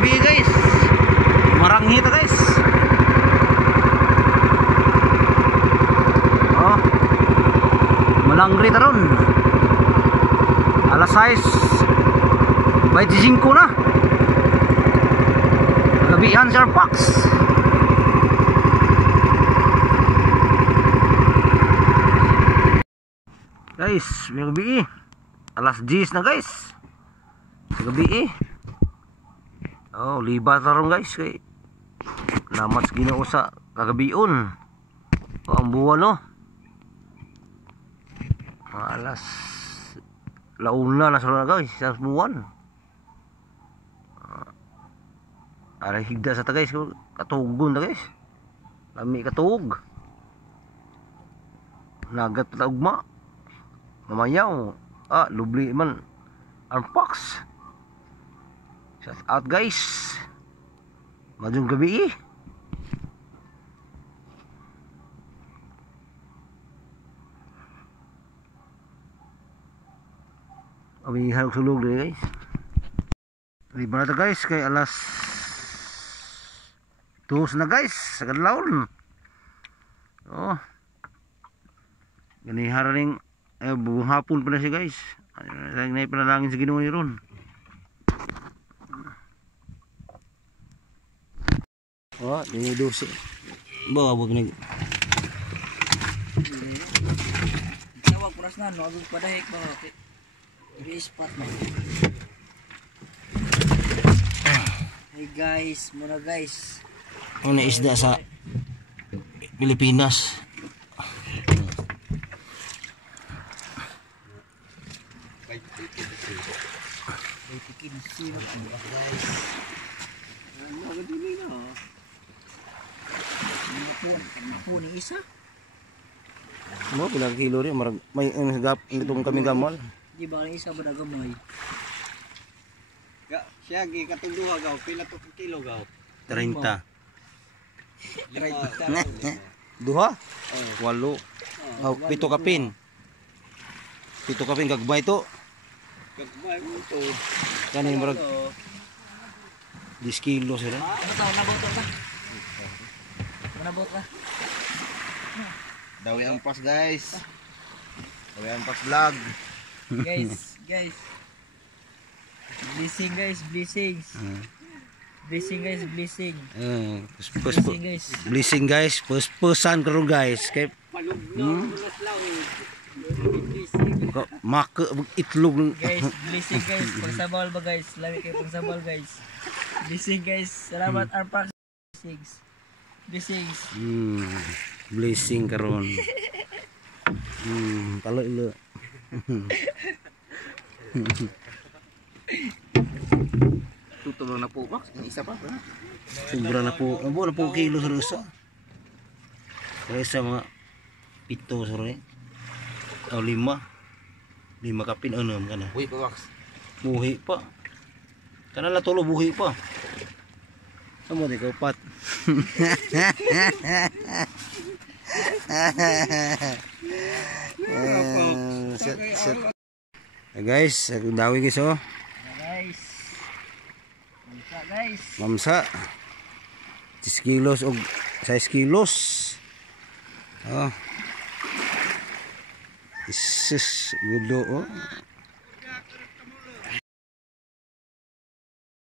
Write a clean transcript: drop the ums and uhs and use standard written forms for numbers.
gabi guys. Maranghi ta guys. Oh. Malangri ta ron. Alas 6. 25 na. Gabihan Sir Fox. Guys, may gabi. Alas 10 na guys. Gabi. Oh, libat na ron guys kay namat sa Ginoo sa kagabion. Oh, ang buwan no. Alas launa na sa guys, sa buwan. Aray higda sa ta guys, katugon ta guys. Lami katug. Nagat ta ugma. Mamayaw. Lubli man. Armpax. Shout out guys. Madung gabi. Kami halog sulog deh guys. Liba na guys kay alas 2 na guys sa kadlawon. Oh. Ganihara ning buong hapon pa na siya guys. Nay panalangin sa Ginoo ni ron. Oh, ini dosi. Bawa wag nag. Tawag puras na no, agud padahik ba okay. Di spot man. Hey guys, muna guys. Una isda sa Pilipinas. Guys. Ano gid ni no? Mapo ni isa. Mo bilang kilo rin marag may gap itong kaming gamal. Di ba ni isa ba nagamay? Siya gi katong duha gaw pila to kilo gaw. 30. 30. Duha? 8. Oh, 7 kapin. 7 kapin gagbay to. Gagbay mo to. Kani marag 10 kilo sila. Ano taw nabot ka? Nabot ka? Dawi ang pas guys. Dawi ang pas vlog. Guys. Blessing guys, blessings. Blessing guys, blessing. Blessing guys, pesan karon guys. Kay mak itlog guys, blessing guys, pagsabal ba guys? Lami kay pagsabal guys. Blessing guys, salamat Arpax. Blessings. Blessing karon. Kalau ilo. Tutulong na po Max, isa pa. Sobra na po. Abo na po kilo sa rusa. Sa mga 7 sore. O 5. 5 kapin ano kana. Uy pa Max. Buhi pa. Kana la tulo buhi pa. Amo di ka upat. Guys, aku dawi guys oh. Guys. Guys. Mamsa. 10 kilos og 6 kilos. Oh. Isus gulo oh.